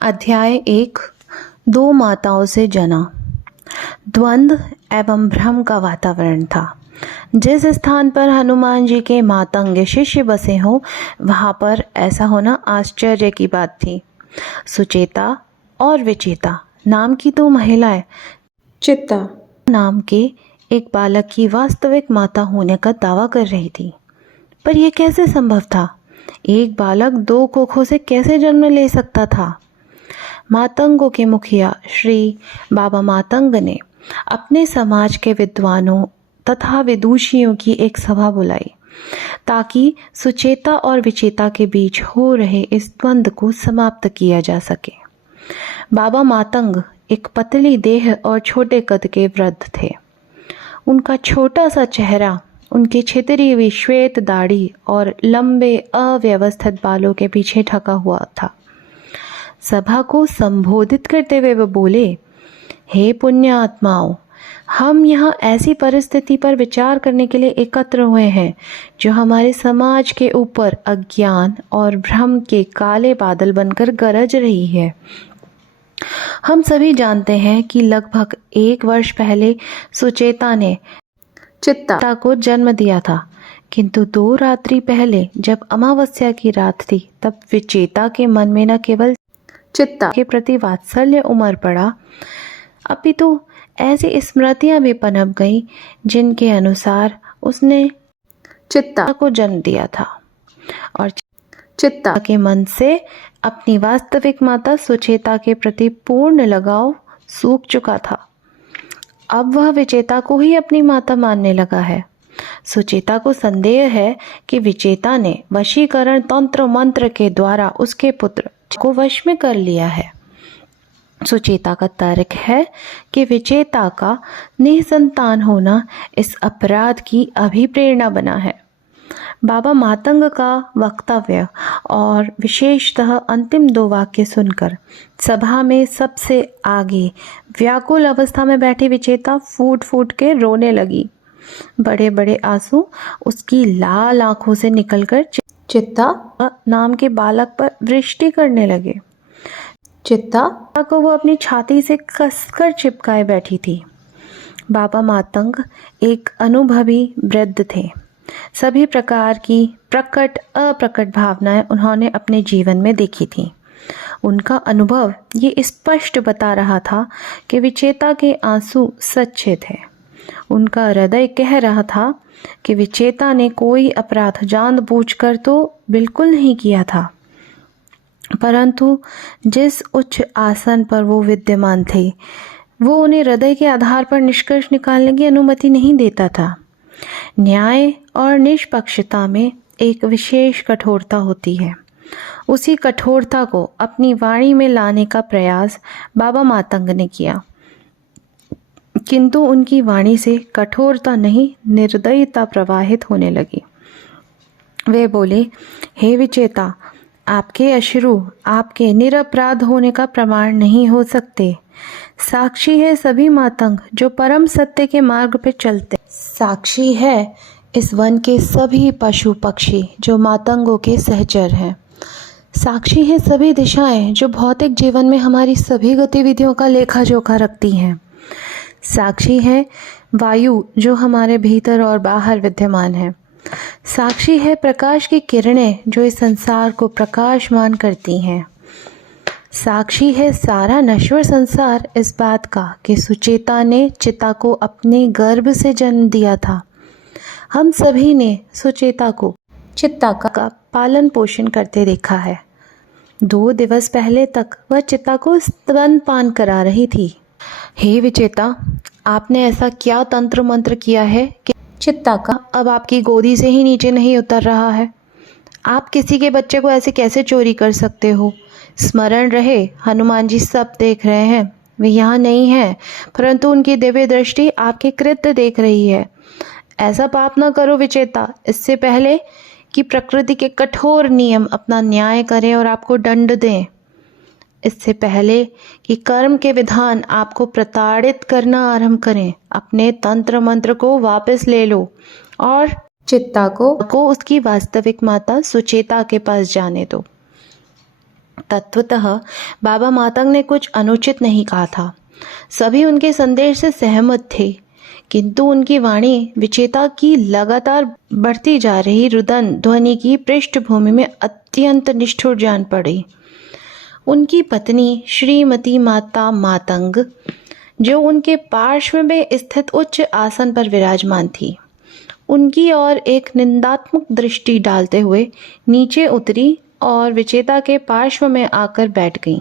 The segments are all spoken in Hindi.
अध्याय 1। दो माताओं से जना। द्वंद्व एवं भ्रम का वातावरण था। जिस स्थान पर हनुमान जी के मातंग शिष्य बसे हों वहां पर ऐसा होना आश्चर्य की बात थी। सुचेता और विचेता नाम की दो महिलाएं चित्ता नाम के एक बालक की वास्तविक माता होने का दावा कर रही थी। पर यह कैसे संभव था? एक बालक दो कोखों से कैसे जन्म ले सकता था? मातंगों के मुखिया श्री बाबा मातंग ने अपने समाज के विद्वानों तथा विदुषियों की एक सभा बुलाई ताकि सुचेता और विचेता के बीच हो रहे इस द्वंद्व को समाप्त किया जा सके। बाबा मातंग एक पतली देह और छोटे कद के वृद्ध थे। उनका छोटा सा चेहरा उनकी छितरी हुई श्वेत दाढ़ी और लंबे अव्यवस्थित बालों के पीछे ढका हुआ था। सभा को संबोधित करते हुए वो बोले, हे पुण्य आत्माओं, हम यहाँ ऐसी परिस्थिति पर विचार करने के लिए एकत्र हुए हैं जो हमारे समाज के ऊपर अज्ञान और भ्रम के काले बादल बनकर गरज रही है। हम सभी जानते हैं कि लगभग 1 वर्ष पहले सुचेता ने चित्ता को जन्म दिया था, किंतु 2 रात्रि पहले जब अमावस्या की रात थी तब विचेता के मन में न केवल चित्ता के प्रति वात्सल्य उमड़ पड़ा, अपितु ऐसी स्मृतियां भी पनप गईं जिनके अनुसार उसने चित्ता को जन्म दिया था और चित्ता के मन से अपनी वास्तविक माता सुचेता के प्रति पूर्ण लगाव सूख चुका था। अब वह विचेता को ही अपनी माता मानने लगा है। सुचेता को संदेह है कि विचेता ने वशीकरण तंत्र मंत्र के द्वारा उसके पुत्र को वश में कर लिया है। सुचेता का तर्क है कि विचेता का निसंतान होना इस अपराध की अभिप्रेरणा बना है। बाबा मातंग का वक्तव्य और विशेषतः अंतिम 2 वाक्य सुनकर सभा में सबसे आगे व्याकुल अवस्था में बैठी विचेता फूट फूट के रोने लगी। बड़े बड़े आंसू उसकी लाल आंखों से निकलकर चित्ता नाम के बालक पर वृष्टि करने लगे। चित्ता को वो अपनी छाती से कसकर चिपकाए बैठी थी। बाबा मातंग एक अनुभवी वृद्ध थे। सभी प्रकार की प्रकट अप्रकट भावनाएं उन्होंने अपने जीवन में देखी थी। उनका अनुभव ये स्पष्ट बता रहा था कि विचेता के आंसू सच्चे थे। उनका हृदय कह रहा था कि विचेता ने कोई अपराध जानबूझकर तो बिल्कुल नहीं किया था, परंतु जिस उच्च आसन पर वो विद्यमान थे वो उन्हें हृदय के आधार पर निष्कर्ष निकालने की अनुमति नहीं देता था। न्याय और निष्पक्षता में एक विशेष कठोरता होती है। उसी कठोरता को अपनी वाणी में लाने का प्रयास बाबा मातंग ने किया, किंतु उनकी वाणी से कठोरता नहीं निर्दयता प्रवाहित होने लगी। वे बोले, हे विचेता, आपके अश्रु आपके निरपराध होने का प्रमाण नहीं हो सकते। साक्षी है सभी मातंग जो परम सत्य के मार्ग पे चलते। साक्षी है इस वन के सभी पशु पक्षी जो मातंगों के सहचर हैं। साक्षी है सभी दिशाएं जो भौतिक जीवन में हमारी सभी गतिविधियों का लेखा जोखा रखती हैं। साक्षी है वायु जो हमारे भीतर और बाहर विद्यमान है। साक्षी है प्रकाश की किरणें जो इस संसार को प्रकाशमान करती हैं। साक्षी है सारा नश्वर संसार इस बात का कि सुचेता ने चित्ता को अपने गर्भ से जन्म दिया था। हम सभी ने सुचेता को चित्ता का पालन पोषण करते देखा है। 2 दिवस पहले तक वह चित्ता को स्तनपान करा रही थी। हे विचेता, आपने ऐसा क्या तंत्र मंत्र किया है कि चित्ता का अब आपकी गोदी से ही नीचे नहीं उतर रहा है? आप किसी के बच्चे को ऐसे कैसे चोरी कर सकते हो? स्मरण रहे, हनुमान जी सब देख रहे हैं। वे यहाँ नहीं हैं, परंतु उनकी दिव्य दृष्टि आपके कृत्य देख रही है। ऐसा पाप न करो विचेता, इससे पहले कि प्रकृति के कठोर नियम अपना न्याय करें और आपको दंड दें। इससे पहले कि कर्म के विधान आपको प्रताड़ित करना आरंभ करें, अपने तंत्र मंत्र को वापस ले लो और चित्ता को उसकी वास्तविक माता सुचेता के पास जाने दो। तत्वतः बाबा मातंग ने कुछ अनुचित नहीं कहा था। सभी उनके संदेश से सहमत थे, किंतु उनकी वाणी विचेता की लगातार बढ़ती जा रही रुदन ध्वनि की पृष्ठभूमि में अत्यंत निष्ठुर जान पड़ी। उनकी पत्नी श्रीमती माता मातंग, जो उनके पार्श्व में स्थित उच्च आसन पर विराजमान थी, उनकी ओर एक निंदात्मक दृष्टि डालते हुए नीचे उतरी और विचेता के पार्श्व में आकर बैठ गईं।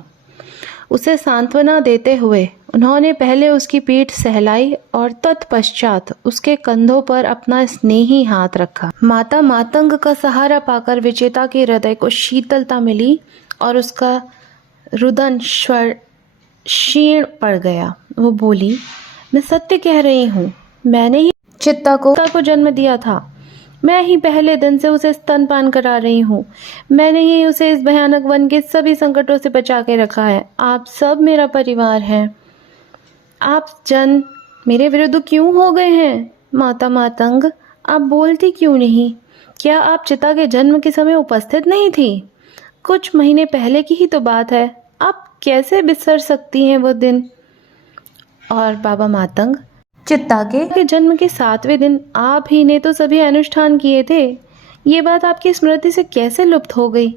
उसे सांत्वना देते हुए उन्होंने पहले उसकी पीठ सहलाई और तत्पश्चात उसके कंधों पर अपना स्नेही हाथ रखा। माता मातंग का सहारा पाकर विचेता के हृदय को शीतलता मिली और उसका रुदन स्वर क्षीण पड़ गया। वो बोली, मैं सत्य कह रही हूँ, मैंने ही चित्ता को जन्म दिया था। मैं ही पहले दिन से उसे स्तनपान करा रही हूँ। मैंने ही उसे इस भयानक वन के सभी संकटों से बचा के रखा है। आप सब मेरा परिवार हैं। आप जन मेरे विरुद्ध क्यों हो गए हैं? माता मातंग, आप बोलती क्यों नहीं? क्या आप चिता के जन्म के समय उपस्थित नहीं थी? कुछ महीने पहले की ही तो बात है। आप कैसे बिसर सकती हैं वो दिन? और बाबा मातंग, चित्ता के जन्म के 7वें दिन आप ही ने तो सभी अनुष्ठान किए थे। ये बात आपकी स्मृति से कैसे लुप्त हो गई?